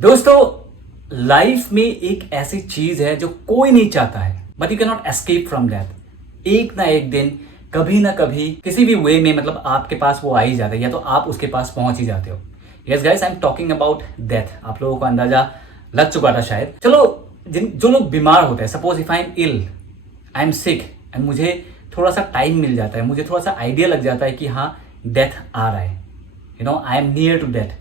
दोस्तों, लाइफ में एक ऐसी चीज है जो कोई नहीं चाहता है, but you can not escape from that. एक ना एक दिन, कभी ना कभी, किसी भी वे में, मतलब आपके पास वो आ ही जाता है, या तो आप उसके पास पहुंच ही जाते हो। Yes guys, I am talking about death. आप लोगों को अंदाजा लग चुका था शायद। चलो, जो लोग बीमार होते हैं, suppose if I am ill, I am sick, and मुझे थोड़ा सा टाइम मिल जाता है, मुझे थोड़ा सा आइडिया लग जाता है कि हाँ, डेथ आ रहा है, I am near to death,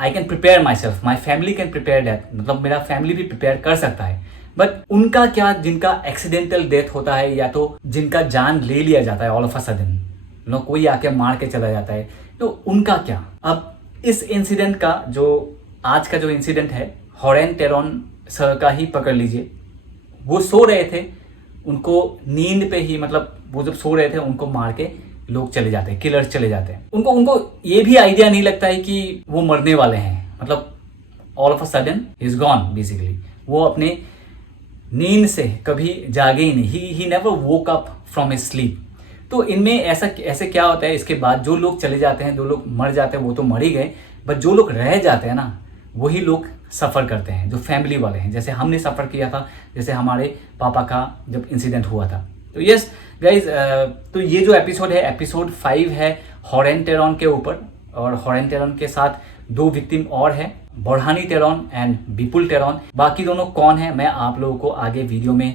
I can prepare my self, my family can prepare death, मतलब मेरा फैमिली भी प्रिपेयर कर सकता है। बट उनका क्या, जिनका एक्सीडेंटल डेथ होता है या तो जिनका जान ले लिया जाता है ऑल ऑफ अ सडन, कोई आके मार के चला जाता है, तो उनका क्या। अब इस इंसिडेंट का, जो आज का जो इंसिडेंट है, हॉरेन टेरॉन सर का ही पकड़ लीजिए। वो सो रहे थे, उनको नींद पे ही, मतलब वो जब सो रहे थे उनको मार के लोग चले जाते हैं, किलर्स चले जाते हैं। उनको ये भी आइडिया नहीं लगता है कि वो मरने वाले हैं, मतलब all of a sudden is gone basically. वो अपने नींद से कभी जागे ही नहीं, he never woke up from his sleep. तो इनमें ऐसे क्या होता है, इसके बाद जो लोग चले जाते हैं, जो लोग मर जाते हैं वो तो मर ही गए, बट जो लोग रह जाते हैं ना, वही लोग सफ़र करते हैं, जो फैमिली वाले हैं। जैसे हमने सफ़र किया था, जैसे हमारे पापा का जब इंसिडेंट हुआ था। तो यस गाइज, तो ये जो एपिसोड है, एपिसोड 5 है हॉरेन टेरॉन के ऊपर। और हॉरेन टेरॉन के साथ 2 विक्टिम और है, बोरहानी टेरॉन एंड विपुल टेरॉन। बाकी दोनों कौन है, मैं आप लोगों को आगे वीडियो में,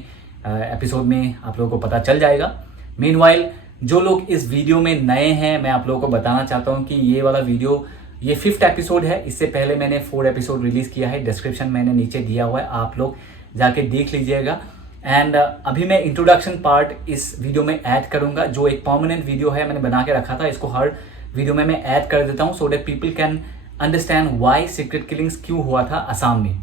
एपिसोड में आप लोगों को पता चल जाएगा। मीनवाइल, जो लोग इस वीडियो में नए हैं, मैं आप लोगों को बताना चाहता हूँ कि ये वाला वीडियो, ये 5th एपिसोड है। इससे पहले मैंने 4 एपिसोड रिलीज किया है, डिस्क्रिप्शन मैंने नीचे दिया हुआ है, आप लोग जाके देख लीजिएगा। एंड अभी मैं इंट्रोडक्शन पार्ट इस वीडियो में ऐड करूंगा, जो एक परमानेंट वीडियो है, मैंने बना के रखा था, इसको हर वीडियो में मैं ऐड कर देता हूँ, so that people can understand why secret killings क्यों हुआ था असम में।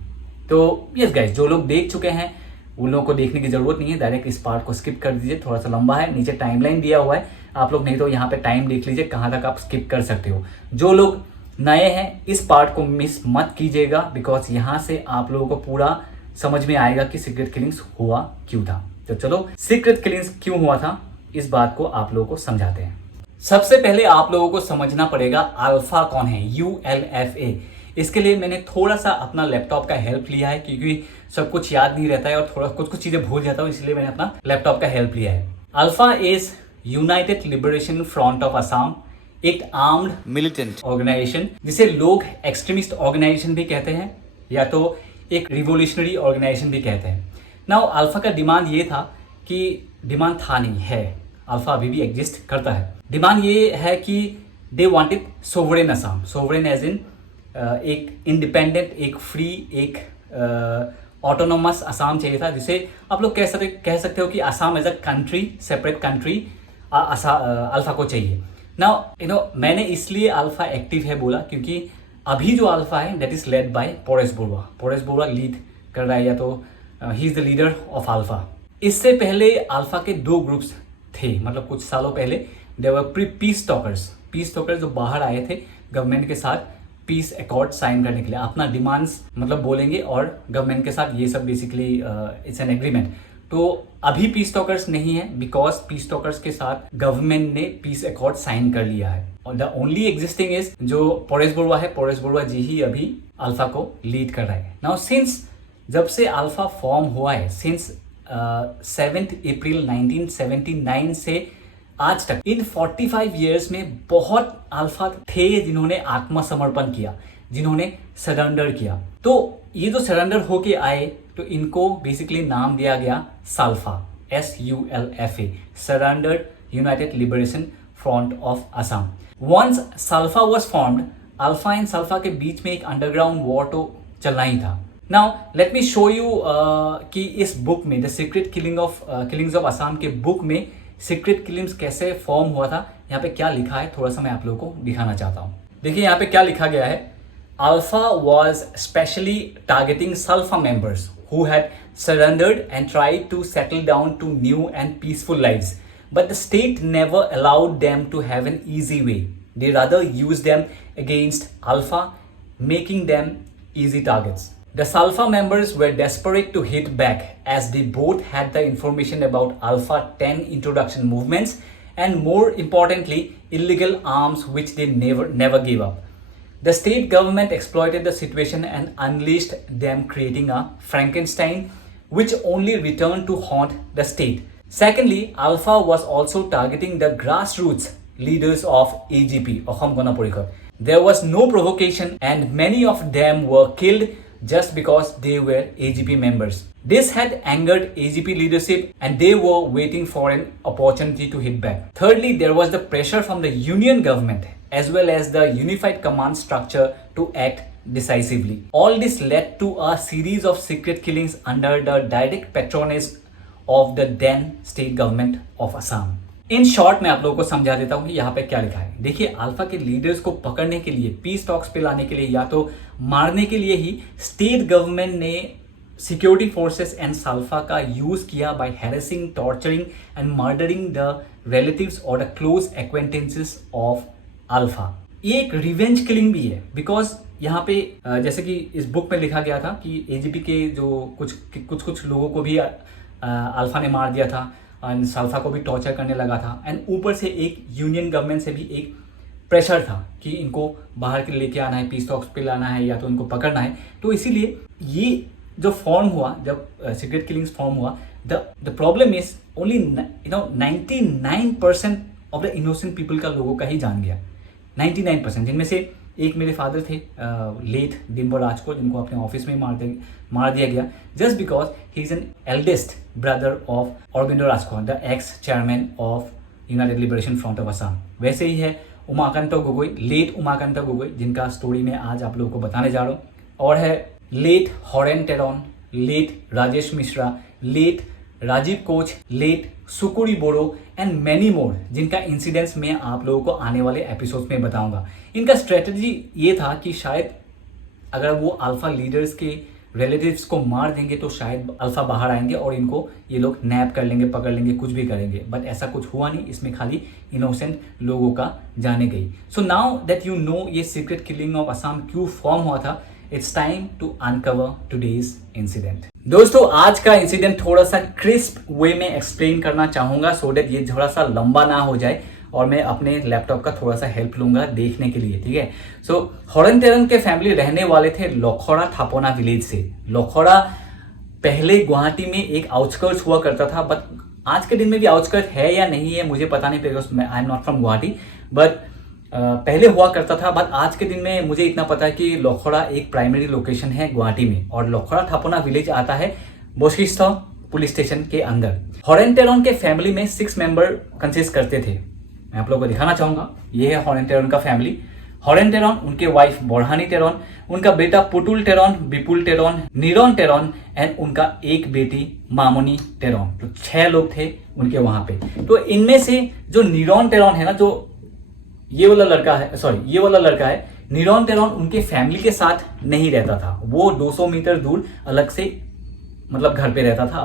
तो यस गाइस, जो लोग देख चुके हैं उन लोगों को देखने की जरूरत नहीं है, डायरेक्ट इस पार्ट को स्किप कर दीजिए, थोड़ा सा लंबा है, नीचे टाइमलाइन दिया हुआ है, आप लोग नहीं तो यहाँ पे टाइम देख लीजिए कहाँ तक आप स्किप कर सकते हो। जो लोग नए हैं, इस पार्ट को मिस मत कीजिएगा, बिकॉज यहाँ से आप लोगों को पूरा समझ में आएगा कि सीक्रेट किलिंग्स हुआ क्यों था। तो चलो, सीक्रेट किलिंग्स क्यों हुआ था, इस बात को आप लोगों को समझाते हैं। सबसे पहले आप लोगों को समझना पड़ेगा अल्फा कौन है, ULFA। इसके लिए मैंने थोड़ा सा अपना लैपटॉप का हेल्प लिया है, क्योंकि सब कुछ याद नहीं रहता है और थोड़ा कुछ चीजें भूल जाता हूँ, इसलिए मैंने अपना लैपटॉप का हेल्प लिया है। Alpha is United liberation front of Assam, एक आर्म्ड मिलिटेंट ऑर्गेनाइजेशन, जिसे लोग एक्सट्रीमिस्ट ऑर्गेनाइजेशन भी कहते हैं, या तो एक रिवोल्यूशनरी ऑर्गेनाइजेशन भी कहते हैं। नाउ अल्फा का डिमांड ये था कि, डिमांड था नहीं है, अल्फा अभी भी एग्जिस्ट करता है। डिमांड ये है कि they wanted sovereign Assam, sovereign as in एक इंडिपेंडेंट, एक फ्री, एक ऑटोनोमस असम चाहिए था, जिसे आप लोग कह सकते हो कि Assam as a country, separate country ULFA को चाहिए। नाउ मैंने इसलिए अल्फा एक्टिव है बोला, क्योंकि अभी जो अल्फा है that is led by Paresh Barua. Paresh Barua lead कर रहा है, या तो he is the leader of alpha. इससे पहले अल्फा के 2 ग्रुप्स थे, मतलब कुछ सालों पहले दे वर पीस टॉकर्स, जो बाहर आए थे गवर्नमेंट के साथ पीस अकॉर्ड साइन करने के लिए, अपना डिमांड्स मतलब बोलेंगे और गवर्नमेंट के साथ ये सब बेसिकली इट्स एन एग्रीमेंट। तो अभी पीस टॉकर्स नहीं है, बिकॉज पीस टॉकर्स के साथ गवर्नमेंट ने पीस अकॉर्ड साइन कर लिया है, और द ओनली एग्जिस्टिंग इज जो परेश बरुआ है, परेश बरुआ जी ही अभी अल्फा को लीड कर रहा है। नाउ सिंस जब से अल्फा फॉर्म हुआ है, सिंस 7 अप्रैल 1979 से आज तक, इन 45 ईयर्स में बहुत अल्फा थे जिन्होंने आत्मसमर्पण किया, जिन्होंने सरेंडर किया। तो ये जो सरेंडर होके आए, तो इनको बेसिकली नाम दिया गया SULFA, SULFA, surrendered united liberation front of Assam. Once SULFA was formed, ULFA and SULFA के बीच में एक अंडरग्राउंड वॉर तो चलना ही था। Now let me show you कि इस बुक में, the secret killings of Assam के बुक में सीक्रेट किलिंग्स कैसे फॉर्म हुआ था, यहाँ पे क्या लिखा है, थोड़ा सा मैं आप लोगों को दिखाना चाहता हूँ। देखिए यहाँ पे क्या लिखा गया है, alpha was specially targeting Sulfa members who had surrendered and tried to settle down to new and peaceful lives. But the state never allowed them to have an easy way. They rather used them against Alpha, making them easy targets. The Sulfa members were desperate to hit back, as they both had the information about Alpha 10 introduction movements and, more importantly, illegal arms which they never gave up. The state government exploited the situation and unleashed them, creating a Frankenstein which only returned to haunt the state. Secondly, Alpha was also targeting the grassroots leaders of AGP, Ahom Gana Porikot. There was no provocation and many of them were killed just because they were AGP members. This had angered AGP leadership and they were waiting for an opportunity to hit back. Thirdly, there was the pressure from the union government as well as the unified command structure to act decisively. All this led to a series of secret killings under the direct patronage of the then state government of Assam. In short मैं आप लोगों को समझा देता हूँ कि यहाँ पे क्या लिखा है। देखिए, अल्फा के लीडर्स को पकड़ने के लिए, पीस टॉक्स पे लाने के लिए या तो मारने के लिए ही स्टेट गवर्नमेंट ने सिक्योरिटी फोर्सेस एंड साल्फा का यूज किया by harassing, torturing and murdering the relatives और the close acquaintances of ULFA. ये एक रिवेंज किलिंग भी है, बिकॉज यहाँ पे जैसे कि इस बुक में लिखा गया था कि एजीपी के जो कुछ लोगों को भी अल्फा ने मार दिया था एंड साल्फा को भी टॉर्चर करने लगा था। एंड ऊपर से एक यूनियन गवर्नमेंट से भी एक प्रेशर था कि इनको बाहर के लेके आना है, पीस टॉक्स पे लाना है या तो इनको पकड़ना है। तो इसीलिए ये जो फॉर्म हुआ, जब सीक्रेट किलिंग्स फॉर्म हुआ, the problem is only 99% of the innocent people का लोगों का ही जान गया। 99%, जिनमें से एक मेरे फादर थे लेट डिम्बर राजकोट, जिनको अपने ऑफिस में मार दिया गया just because he is an eldest brother of Aurobindo Rajkot, the x chairman of United liberation front of Assam. वैसे ही है उमाकांत गोगोई, लेट उमाकांत गोगोई, जिनका स्टोरी मैं आज आप लोगों को बताने जा रहा हूँ। और है late Horen Teron, late Rajesh Mishra, late Rajiv Koch, late Sukuri Boro and many more, जिनका इंसिडेंट्स मैं आप लोगों को आने वाले एपिसोड्स में बताऊंगा। इनका स्ट्रेटजी ये था कि शायद अगर वो अल्फा लीडर्स के रिलेटिव्स को मार देंगे तो शायद अल्फा बाहर आएंगे और इनको ये लोग नैप कर लेंगे, पकड़ लेंगे, कुछ भी करेंगे। बट ऐसा कुछ हुआ नहीं, इसमें खाली इनोसेंट लोगों का जाने गई। So now that you know ये सीक्रेट किलिंग ऑफ असम क्यों फॉर्म हुआ था, it's time to uncover today's incident. दोस्तों, आज का इंसिडेंट थोड़ा सा क्रिस्प वे में एक्सप्लेन करना चाहूंगा सो दैट ये थोड़ा सा लंबा ना हो जाए और मैं अपने लैपटॉप का थोड़ा सा हेल्प लूंगा देखने के लिए, ठीक है। सो हॉरेन टेरन के फैमिली रहने वाले थे लोखोड़ा थापोना विलेज से। लोखोड़ा पहले गुवाहाटी में एक आउटस्कर्ट्स हुआ करता था, बट आज के दिन में भी आउटस्कर्ट है या नहीं है मुझे पता नहीं, because I am not from Guwahati, but पहले हुआ करता था। बट आज के दिन में मुझे इतना पता है कि लोखोड़ा एक प्राइमरी लोकेशन है गुवाहाटी में और लोखोड़ा थापोना विलेज आता है बोशिस्थ पुलिस स्टेशन के अंदर। हॉरेन टेरन के फैमिली में 6 मेंबर कंसिस्ट करते थे। मैं आप लोगों को दिखाना चाहूंगा, ये है हॉरेन टेरन का फैमिली। हॉरेन टेरन, उनके वाइफ बोरहानी टेरन, उनका बेटा पुटुल टेरन, विपुल टेरन, नीरन टेरन एंड उनका एक बेटी मामोनी टेरन। तो 6 लोग थे उनके वहां पे। तो इनमें से जो नीरन टेरन है ना, जो ये वाला लड़का है नीरन टेरन, उनके फैमिली के साथ नहीं रहता था। वो 200 मीटर दूर अलग से मतलब घर पे रहता था,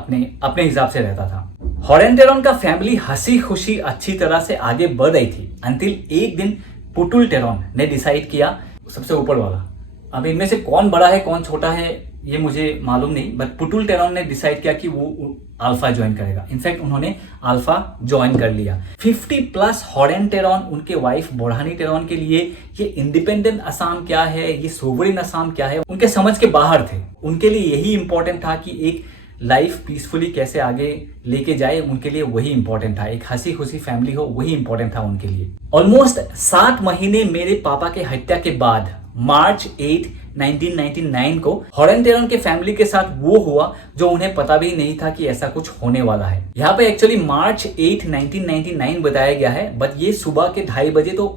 अपने हिसाब से रहता था। हॉरेन टेरन का फैमिली हंसी खुशी अच्छी तरह से आगे बढ़ रही थी अंतिल एक दिन पुटुल टेरन ने डिसाइड किया, सबसे ऊपर वाला, अब इनमें से कौन बड़ा है कौन छोटा है ये मुझे मालूम नहीं, बट पुटुल टेरन ने डिसाइड किया कि वो अल्फा ज्वाइन करेगा। इनफैक्ट उन्होंने अल्फा ज्वाइन कर लिया। 50+ हॉरेन टेरन, उनके वाइफ बोरहानी टेरन के लिए ये इंडिपेंडेंट असम क्या है, ये सोवरेन असम क्या है, उनके समझ के बाहर थे। उनके लिए यही इंपॉर्टेंट था कि एक लाइफ पीसफुली कैसे आगे लेके जाए, उनके लिए वही इंपॉर्टेंट था। एक हंसी खुशी फैमिली हो, वही इंपॉर्टेंट था उनके लिए। ऑलमोस्ट 7 महीने मेरे पापा के हत्या के बाद मार्च 8, 1999 को हॉरेन टेरन के फैमिली के साथ वो हुआ जो उन्हें पता भी नहीं था कि ऐसा कुछ होने वाला है। यहाँ पे एक्चुअली मार्च 8, 1999 बताया गया है, बट ये सुबह के 2:30 बजे तो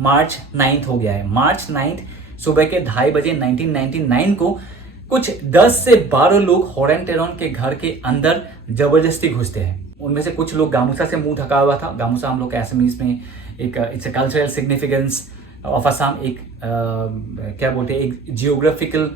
मार्च 9 हो गया है। मार्च 9 सुबह के 2:30 बजे 1999 को कुछ 10 से 12 लोग हॉरेन टेरन के घर के अंदर जबरदस्ती घुसते हैं। उनमें से कुछ लोग गामूसा से मुंह ढका हुआ था। गामूसा हम लोग के असमीज में एक it's a cultural significance of Assam, एक क्या बोलते हैं, एक जियोग्राफिकल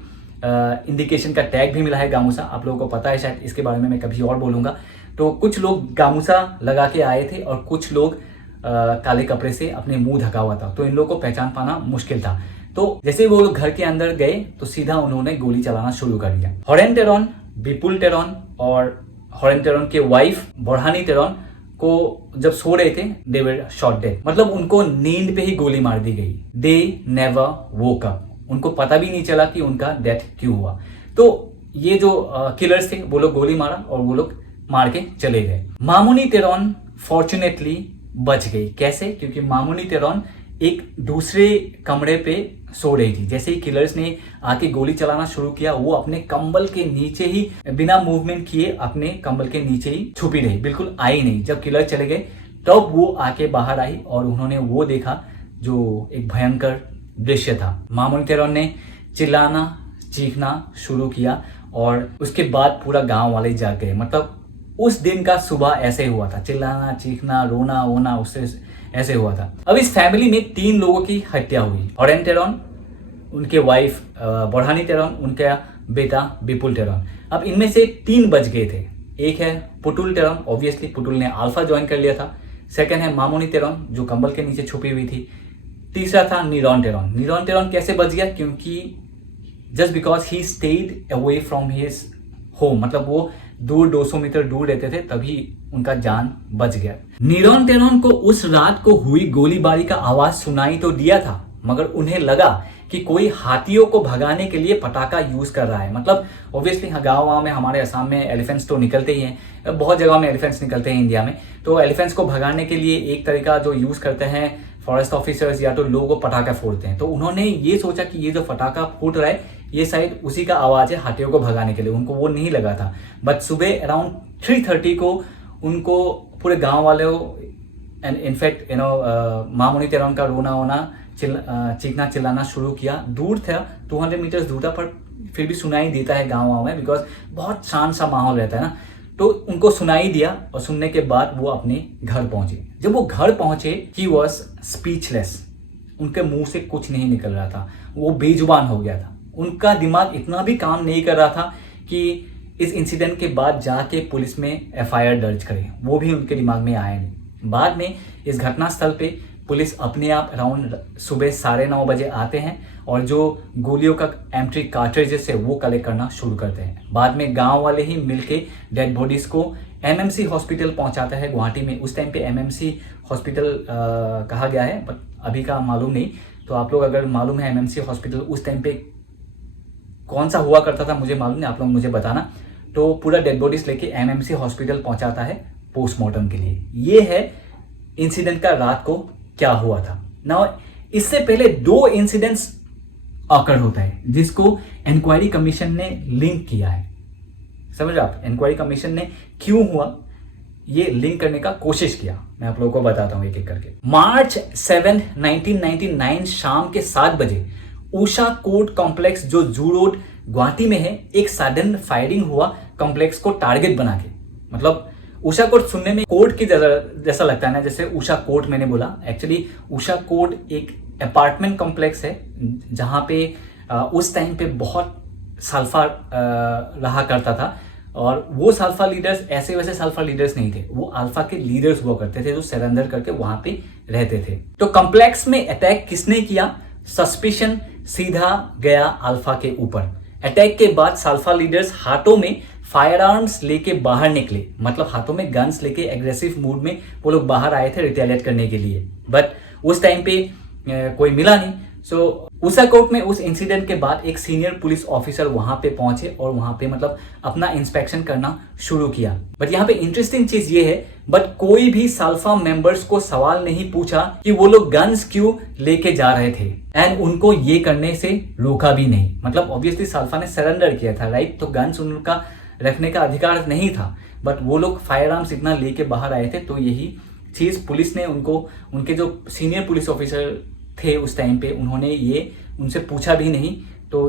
इंडिकेशन का टैग भी मिला है गामूसा। आप लोगों को पता है शायद, इसके बारे में मैं कभी और बोलूंगा। तो कुछ लोग गामूसा लगा के आए थे और कुछ लोग काले कपड़े से अपने मुंह ढका हुआ था, तो इन लोगों को पहचान पाना मुश्किल था। तो जैसे वो लोग घर के अंदर गए तो सीधा उन्होंने गोली चलाना शुरू कर दिया। हॉरेन टेरन, विपुल टेरन और हॉरेन टेरन के वाइफ बोरहानी टेरन को जब सो रहे थे दे वर शॉट डेड, मतलब उनको नींद पे ही गोली मार दी गई। दे नेवर वोक अप, उनको पता भी नहीं चला कि उनका डेथ क्यों हुआ। तो ये जो किलर्स थे वो लोग गोली मारा और वो लोग मार के चले गए। मामूनी टेरॉन फॉर्चुनेटली बच गई। कैसे? क्योंकि मामूनी टेरॉन एक दूसरे कमरे पे सो रही थी। जैसे ही किलर्स ने आके गोली चलाना शुरू किया, वो अपने कंबल के नीचे ही बिना मूवमेंट किए अपने कंबल के नीचे ही छुपी रही, बिल्कुल आई नहीं। जब किलर चले गए तब वो आके बाहर आई और उन्होंने वो देखा जो एक भयंकर दृश्य था। मामूनी टेरॉन ने चिल्लाना चीखना शुरू किया और उसके बाद पूरा गांव वाले जाग गए। मतलब उस दिन का सुबह ऐसे हुआ था, चिल्लाना चीखना रोना वोना उससे ऐसे हुआ था। अब इस फैमिली में 3 लोगों की हत्या हुई। ऑरेन टेरॉन, उनके वाइफ बोरहानी टेरॉन, उनका बेटा विपुल टेरॉन। अब इनमें से 3 बच गए थे। एक है पुतुल टेरॉन, ऑब्वियसली पुतुल ने अल्फा ज्वाइन कर लिया था। सेकंड है मामूनी टेरॉन जो कंबल के नीचे छुपी हुई थी। तीसरा था नीरॉन टेरॉन। नीरॉन टेरॉन कैसे बच गया? क्योंकि just because he stayed away from his home, मतलब वो दूर 200 मीटर दूर रहते थे, तभी उनका जान बच गया। नीरॉन टेरॉन को उस रात को हुई गोलीबारी का आवाज सुनाई तो दिया था, मगर उन्हें लगा कि कोई हाथियों को भगाने के लिए पटाखा यूज कर रहा है। मतलब ऑब्वियसली गाँव में हमारे असम में एलिफेंट्स तो निकलते ही हैं, बहुत जगह में एलिफेंट्स निकलते हैं इंडिया में। तो एलिफेंट्स को भगाने के लिए एक तरीका जो यूज करते हैं फॉरेस्ट ऑफिसर्स या तो लोगों पटाखा फोड़ते हैं। तो उन्होंने ये सोचा कि ये जो पटाखा फूट रहा है ये शायद उसी का आवाज है हाथियों को भगाने के लिए। उनको वो नहीं लगा था। बट सुबह अराउंड 3:30 को उनको पूरे गांव वाले एंड इनफैक्ट मामूनी टेरॉन का रोना वोना चीखना चिल्लाना शुरू किया। दूर था, 200 मीटर्स दूर था, पर फिर भी सुनाई देता है गाँव में, बिकॉज बहुत शांत सा माहौल रहता है ना। तो उनको सुनाई दिया और सुनने के बाद वो अपने घर पहुंचे। जब वो घर पहुंचे ही वॉज स्पीचलेस, उनके मुंह से कुछ नहीं निकल रहा था, वो बेजुबान हो गया था। उनका दिमाग इतना भी काम नहीं कर रहा था कि इस इंसिडेंट के बाद जाके पुलिस में FIR दर्ज करें, वो भी उनके दिमाग में आया नहीं। बाद में इस घटनास्थल पे पुलिस अपने आप अराउंड सुबह 9:30 बजे आते हैं और जो गोलियों का एम्प्टी कार्ट्रिजेस है वो कलेक्ट करना शुरू करते हैं। बाद में गांव वाले ही मिलके डेड बॉडीज को MMC हॉस्पिटल पहुंचाता है गुवाहाटी में। उस टाइम पे MMC हॉस्पिटल कहा गया है, बट अभी का मालूम नहीं। तो आप लोग अगर मालूम है MMC हॉस्पिटल उस टाइम पे कौन सा हुआ करता था मुझे मालूम नहीं, आप लोग मुझे बताना। तो पूरा डेड बॉडीज लेके MMC हॉस्पिटल पहुंचाता है पोस्टमार्टम के लिए। ये है इंसिडेंट का रात को क्या हुआ था। नाउ इससे पहले 2 इंसिडेंट्स ऑकर होता है जिसको इंक्वायरी कमीशन ने लिंक किया है। समझ रहे आप? इंक्वायरी कमीशन ने क्यों हुआ ये लिंक करने का कोशिश किया। मैं आप लोगों को बताता हूं एक एक करके। मार्च 7, 1999 शाम के 7 बजे उषा कोर्ट कॉम्प्लेक्स जो जू रोड गुवाहाटी में है, एक सडन फायरिंग हुआ कॉम्प्लेक्स को टारगेट बना के। मतलब उषा कोर्ट सुनने में कोर्ट की जैसा लगता है ना, जैसे उषा कोर्ट मैंने बोला। एक्चुअली उषा कोर्ट एक अपार्टमेंट कॉम्प्लेक्स है जहां पे उस टाइम पे बहुत सल्फा रहा करता था। और वो सल्फा लीडर्स ऐसे वैसे सल्फा लीडर्स नहीं थे, वो अल्फा के लीडर्स हुआ करते थे जो सरेंडर करके वहां पे रहते थे। तो कॉम्प्लेक्स में अटैक किसने किया? सस्पिशन सीधा गया अल्फा के ऊपर। अटैक के बाद सल्फा लीडर्स हाथों में फायर आर्म्स लेके बाहर निकले, मतलब हाथों में गन्स लेके एग्रेसिव मूड में वो लोग बाहर आए थे रिटेलिएट करने के लिए। बट उस टाइम पे कोई मिला नहीं। सो उषा कोर्ट में उस इंसिडेंट के बाद एक सीनियर पुलिस ऑफिसर वहां पे पहुंचे और वहां पे मतलब अपना इंस्पेक्शन करना शुरू किया। बट यहाँ पे इंटरेस्टिंग चीज ये है, बट कोई भी सल्फा मेंबर्स को सवाल नहीं पूछा कि वो लोग गन्स क्यों लेके जा रहे थे, एंड उनको ये करने से रोका भी नहीं। मतलब ऑब्वियसली सल्फा ने सरेंडर किया था, राइट? तो गन्स उनका रखने का अधिकार नहीं था, बट वो लोग फायर आर्म्स इतना लेके बाहर आए थे। तो यही चीज पुलिस ने उनको, उनके जो सीनियर पुलिस ऑफिसर थे उस टाइम पे, उन्होंने ये उनसे पूछा भी नहीं। तो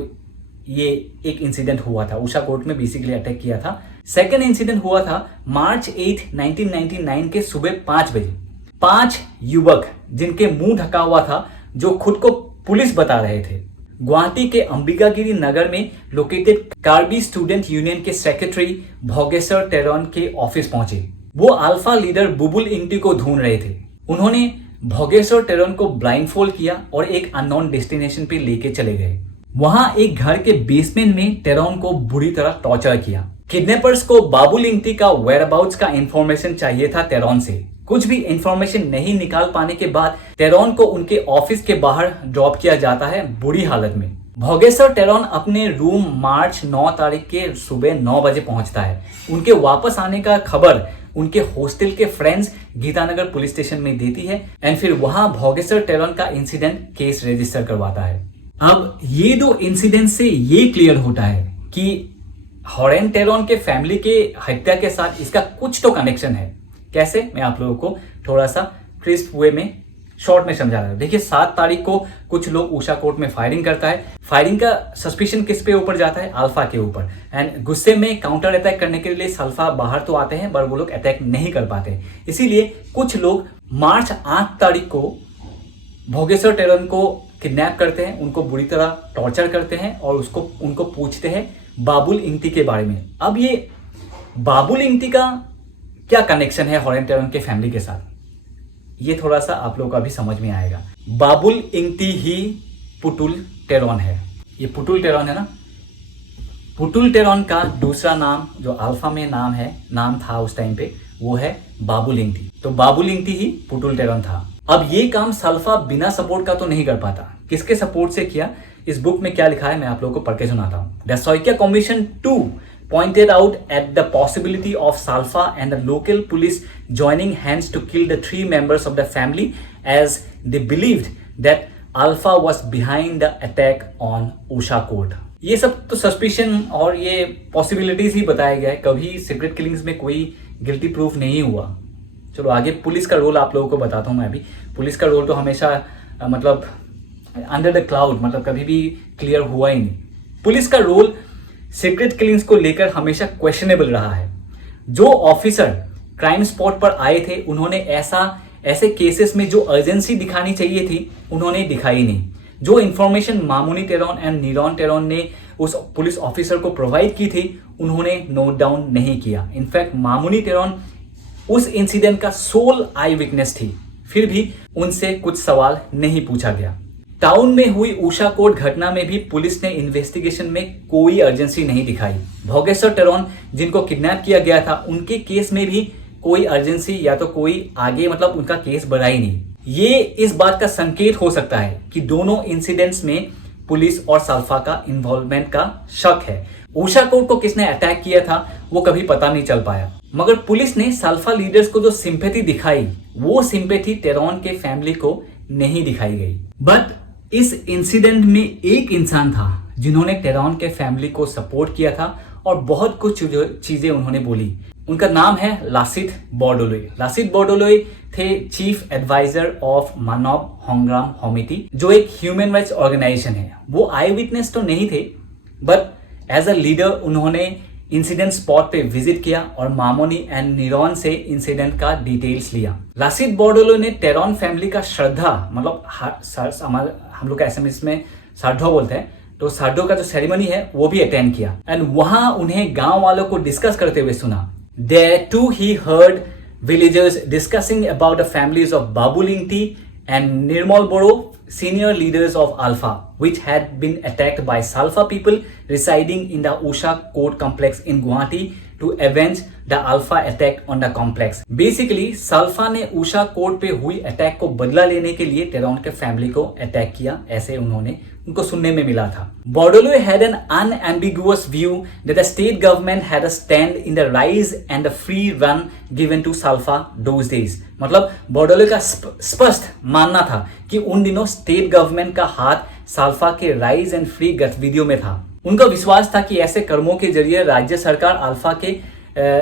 ये एक इंसिडेंट हुआ था, उषा कोर्ट में बेसिकली अटैक किया था। सेकेंड इंसिडेंट हुआ था मार्च 8, 1999 के सुबह 5 बजे। 5 युवक जिनके मुंह ढका हुआ था, जो खुद को पुलिस बता रहे थे, गुवाहाटी के अंबिकागिरी नगर में लोकेटेड कार्बी स्टूडेंट यूनियन के सेक्रेटरी भोगेश्वर टेरॉन के ऑफिस पहुंचे। वो अल्फा लीडर बुबुल इंटी को ढूंढ रहे थे। उन्होंने भोगेश्वर टेरॉन को ब्लाइंडफोल्ड किया और एक अननोन डेस्टिनेशन पे लेके चले गए। वहां एक घर के बेसमेंट में टेरॉन को बुरी तरह टॉर्चर किया। किडनैपर्स को बाबुल इंगती का वेयरअबाउट्स का इंफॉर्मेशन चाहिए था टेरॉन से। कुछ भी इंफॉर्मेशन नहीं निकाल पाने के बाद टेरॉन को उनके ऑफिस के बाहर ड्रॉप किया जाता है बुरी हालत में। भोगेसर टेरॉन अपने रूम मार्च 9 तारीख के सुबह 9 बजे पहुंचता है। उनके वापस आने का खबर उनके हॉस्टल के फ्रेंड्स गीतानगर पुलिस स्टेशन में देती है एंड फिर वहां भोगेसर टेरॉन का इंसिडेंट केस रजिस्टर करवाता है। अब ये दो इंसिडेंट से ये क्लियर होता है कि हॉरेन टेरॉन के फैमिली के हत्या के साथ इसका कुछ तो कनेक्शन है। कैसे, मैं आप लोगों को थोड़ा सा क्रिस्प वे में शॉर्ट में समझा रहा हूं। देखिए 7 तारीख को कुछ लोग उषा कोर्ट में फायरिंग करता है। फायरिंग का सस्पिशन किस पे ऊपर जाता है? अल्फा के ऊपर। एंड गुस्से में काउंटर अटैक करने के लिए अल्फा बाहर तो आते हैं पर वो लोग अटैक नहीं कर पाते। इसीलिए कुछ लोग मार्च 8 तारीख को भोगेसर टेरॉन को किडनैप करते हैं, उनको बुरी तरह टॉर्चर करते हैं और उनको पूछते हैं बाबुल इंगती के बारे में। अब ये बाबुल इंगती का क्या कनेक्शन है हॉरेन टेरॉन के फैमिली के साथ, ये थोड़ा सा आप लोगों को अभी समझ में आएगा। बाबुल इंगती ही पुटुल टेरॉन है। ये पुटुल टेरॉन है ना, पुटुल टेरॉन का दूसरा नाम जो अल्फा में नाम था उस टाइम पे, वो है बाबुल इंगती। तो बाबुल इंगती ही पुटुल टेरॉन था। अब ये काम सल्फा बिना सपोर्ट का तो नहीं कर पाता। किसके सपोर्ट से किया? इस बुक में क्या लिखा है मैं आप लोगों को पढ़ के सुनाता हूँ। The Saikia commission 2 pointed out at the possibility of Salfa and the local police joining hands to kill the 3 members of the family as they believed that Alpha was behind the attack on Usha Court. ये सब तो suspicion और ये possibilities ही बताया गया है। कभी secret killings में कोई गिल्टी प्रूफ नहीं हुआ। चलो आगे पुलिस का रोल आप लोगों को बताता हूँ मैं अभी। पुलिस का रोल तो हमेशा मतलब अंडर द क्लाउड, मतलब कभी भी क्लियर हुआ ही नहीं। पुलिस का रोल सीक्रेट किलिंग्स को लेकर हमेशा क्वेश्चनेबल रहा है। जो ऑफिसर क्राइम स्पॉट पर आए थे उन्होंने ऐसे केसेस में जो अर्जेंसी दिखानी चाहिए थी उन्होंने दिखाई नहीं। जो information Mamuni Tayron and नीरॉन Tayron ने उस पुलिस ऑफिसर को प्रोवाइड की थी उन्होंने नोट डाउन नहीं किया। इनफैक्ट मामूनी टेरॉन उस इंसिडेंट का सोल आई विटनेस थी, फिर भी उनसे कुछ सवाल नहीं पूछा गया। टाउन में हुई उषा कोर्ट घटना में भी पुलिस ने इन्वेस्टिगेशन में कोई अर्जेंसी नहीं दिखाई। भोगेसर टेरॉन जिनको किडनैप किया गया था उनके केस में भी कोई अर्जेंसी या तो कोई आगे मतलब उनका केस बढ़ा ही नहीं। ये इस बात का संकेत हो सकता है कि दोनों इंसिडेंट्स में पुलिस और सल्फा का इन्वॉल्वमेंट का शक है। उषा कोर्ट को किसने अटैक किया था वो कभी पता नहीं चल पाया, मगर पुलिस ने सल्फा लीडर्स को जो सिंपैथी दिखाई वो सिंपैथी टेरॉन के फैमिली को नहीं दिखाई गई। बट इस इंसिडेंट में एक इंसान था जिन्होंने टेरॉन के फैमिली को सपोर्ट किया था और बहुत कुछ चीजें उन्होंने बोली। उनका नाम है लासित बोर्डोलोई। लासित बोर्डोलोई थे चीफ एडवाइजर ऑफ मानव होंग्राम कमिटी, जो एक ह्यूमन राइट्स ऑर्गेनाइजेशन है। वो आई विटनेस तो नहीं थे बट एज अ लीडर उन्होंने इंसिडेंट स्पॉट पे विजिट किया और मामोनी एंड नीरॉन से इंसिडेंट का डिटेल्स लिया। लासित बोर्डोलोई ने टेरॉन फैमिली का श्रद्धा मतलब हम लोग एसएमएस में सार्धो बोलते हैं, तो सार्धो का जो सेरेमनी है वो भी अटेंड किया एंड वहां उन्हें गांव वालों को डिस्कस करते हुए सुना। There too he heard villagers discussing about the families of Babul Ingti and Nirmal Boro, senior leaders of Alpha, which had been attacked by Salfa people residing in the Usha court complex in Guwahati to avenge the Alpha attack on the complex. Basically, Salfa ने Usha court पे हुई attack को बदला लेने के लिए Tayron के family को अटैक किया, ऐसे उनको सुनने में मिला था। Bordoloi had an unambiguous view that the state government had a stand in the rise and the free run given to Salfa those days. मतलब Bordoloi का स्पष्ट मानना था कि उन दिनों स्टेट गवर्नमेंट का हाथ साल्फा के राइज एंड फ्री गतिविधियों में था। उनका विश्वास था कि ऐसे कर्मों के जरिए राज्य सरकार अल्फा के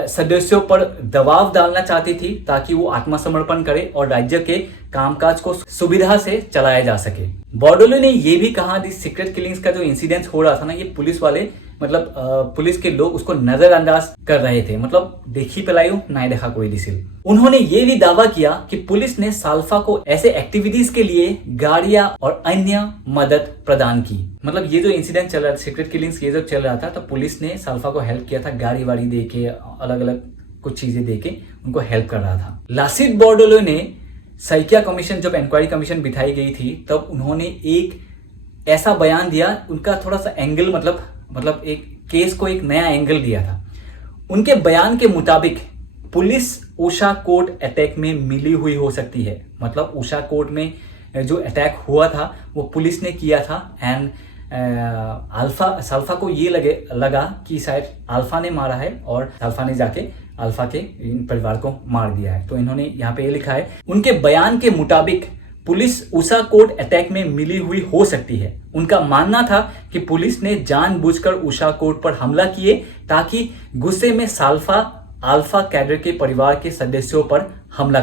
सदस्यों पर दबाव डालना चाहती थी ताकि वो आत्मसमर्पण करे और राज्य के कामकाज को सुविधा से चलाया जा सके। बोर्डोलोई ने ये भी कहा कि सीक्रेट किलिंग्स का जो इंसिडेंट हो रहा था ना, ये पुलिस वाले मतलब पुलिस के लोग उसको नजरअंदाज कर रहे थे, मतलब देखी पलायू ना देखा कोई दिसिल। उन्होंने ये भी दावा किया कि पुलिस ने साल्फा को ऐसे एक्टिविटीज के लिए गाड़ियां और अन्य मदद प्रदान की। मतलब ये जो इंसिडेंट चल रहा था, सीक्रेट किलिंग्स ये जो चल रहा था, तो पुलिस ने साल्फा को हेल्प किया था, गाड़ी वाड़ी दे के अलग अलग कुछ चीजें दे के उनको हेल्प कर रहा था। लासित बोर्डोलोई ने सैकिया कमीशन, जब इंक्वायरी कमीशन बिठाई गई थी तब उन्होंने एक ऐसा बयान दिया, उनका थोड़ा सा एंगल मतलब एक केस को एक नया एंगल दिया था। उनके बयान के मुताबिक पुलिस उषा कोर्ट अटैक में मिली हुई हो सकती है। मतलब उषा कोर्ट में जो अटैक हुआ था वो पुलिस ने किया था एंड सल्फा को ये लगा कि शायद अल्फा ने मारा है और अल्फा ने जाके अल्फा के परिवार को मार दिया है। तो इन्होंने यहाँ पे ये लिखा है, उनके बयान के मुताबिक पुलिस उषा कोर्ट अटैक में मिली हुई हो सकती है। उनका मानना था कि पुलिस ने जानबूझकर उषा कोर्ट पर हमला किए ताकि गुस्से में साल्फा अल्फा कैडर के परिवार के सदस्यों पर हमला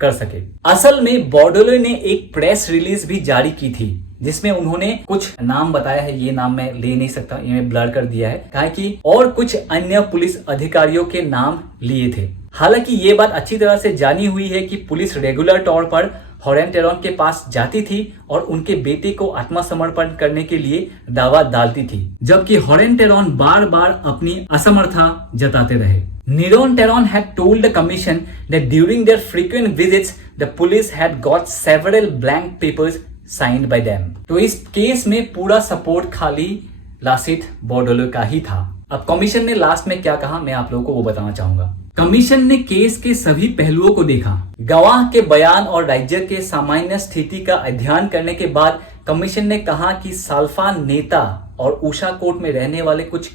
कर सके। असल में बॉर्डोलो ने एक प्रेस रिलीज भी जारी की थी जिसमें उन्होंने कुछ नाम बताया है, ये नाम मैं ले नहीं सकता, ये मैं ब्लर कर दिया है कहा कि, और कुछ अन्य पुलिस अधिकारियों के नाम लिए थे। हालांकि ये बात अच्छी तरह से जानी हुई है कि पुलिस रेगुलर तौर पर हॉरेन टेरॉन के पास जाती थी और उनके बेटे को आत्मसमर्पण करने के लिए दावा डालती थी, जबकि हॉरेन टेरॉन बार बार अपनी असमर्थता जताते रहे। Neron Teron had told the commission that during their frequent visits, the police had got several blank papers signed by them. तो इस केस में पूरा सपोर्ट खाली लासित बॉर्डोलो का ही था। अब कमीशन ने लास्ट में क्या कहा मैं आप लोगों को वो बताना चाहूंगा। कमीशन ने केस के सभी पहलुओं को देखा, गवाह के बयान और राज्य के सामान्य स्थिति का अध्ययन करने के बाद कमीशन ने कहा कि साल्फा नेता और उषा कोर्ट में रहने वाले कुछ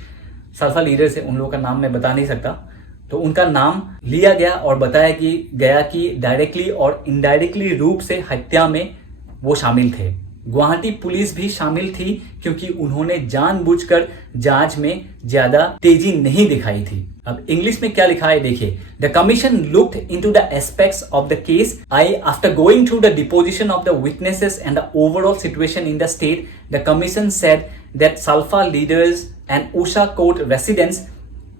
साल्फा लीडर्स है, उन लोगों का नाम मैं बता नहीं सकता, तो उनका नाम लिया गया और बताया गया कि डायरेक्टली और इनडायरेक्टली रूप से हत्या में वो शामिल थे। गुवाहाटी पुलिस भी शामिल थी क्योंकि उन्होंने जानबूझकर जांच में ज्यादा तेजी नहीं दिखाई थी। अब इंग्लिश में क्या लिखा है देखिए, the commission looked into the aspects of the case I after going through the deposition of the witnesses and the overall situation in the state the commission said that SULFA leaders and Usha court residents,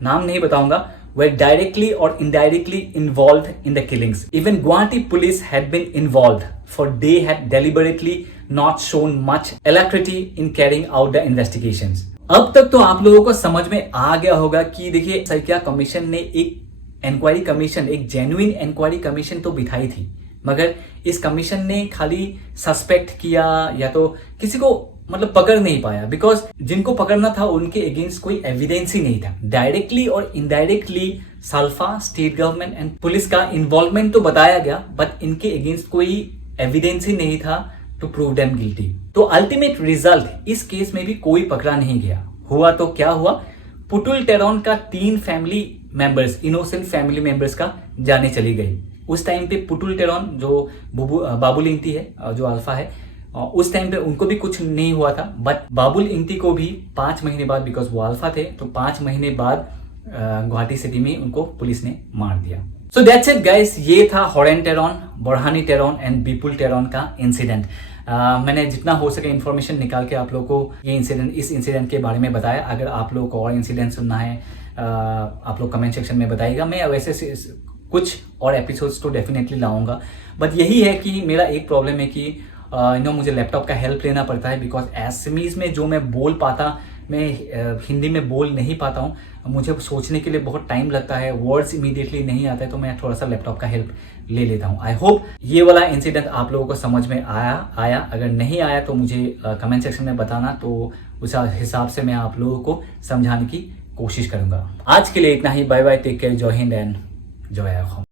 नाम नहीं बताऊंगा, were directly or indirectly involved in the killings. Even Guwahati police had been involved, for they had deliberately not shown much alacrity in carrying out the investigations. अब तक तो आप लोगों को समझ में आ गया होगा कि देखिए सर्किया कमीशन ने एक इंक्वायरी कमीशन, एक जेन्युइन इंक्वायरी कमीशन तो बिठाई थी, मगर इस कमीशन ने खाली सस्पेक्ट किया या तो किसी को मतलब पकड़ नहीं पाया, बिकॉज जिनको पकड़ना था उनके अगेंस्ट कोई एविडेंस ही नहीं था। डायरेक्टली और indirectly SULFA, state government and police का इन्वॉल्वमेंट तो बताया गया, बट इनके अगेंस्ट कोई एविडेंस ही नहीं था टू प्रूव देम गिल्टी। तो अल्टीमेट रिजल्ट इस केस में भी कोई पकड़ा नहीं गया। हुआ तो क्या हुआ, पुटुल टेरॉन का 3 family members, innocent family members का जाने चली गई। उस टाइम पे पुटुल टेरॉन जो बाबुल इंती है, जो अल्फा है, उस टाइम पे उनको भी कुछ नहीं हुआ था, बट बाबुल इंती को भी 5 महीने बाद, बिकॉज वो अल्फा थे, तो 5 महीने बाद गुवाहाटी सिटी में उनको पुलिस ने मार दिया। सो दैट्स इट गाइस, ये था हॉरेन टेरॉन, बोरहानी टेरॉन एंड बिपुल टेरॉन का इंसिडेंट। मैंने जितना हो सके इन्फॉर्मेशन निकाल के आप लोगों को इस इंसिडेंट के बारे में बताया। अगर आप लोगों को और इंसिडेंट सुनना है आप लोग कमेंट सेक्शन में बताइएगा। मैं वैसे कुछ और एपिसोड्स तो डेफिनेटली लाऊंगा, बट यही है कि मेरा एक प्रॉब्लम है कि मुझे लैपटॉप का हेल्प लेना पड़ता है, बिकॉज एसएमईज में जो मैं बोल पाता मैं हिंदी में बोल नहीं पाता हूँ। मुझे सोचने के लिए बहुत टाइम लगता है, वर्ड्स इमीडिएटली नहीं आता है, तो मैं थोड़ा सा लैपटॉप का हेल्प ले लेता हूँ। आई होप ये वाला इंसिडेंट आप लोगों को समझ में आया। अगर नहीं आया तो मुझे कमेंट सेक्शन में बताना, तो उस हिसाब से मैं आप लोगों को समझाने की कोशिश करूंगा। आज के लिए इतना ही। बाय बाय, टेक केयर, जय हिंद एंड जय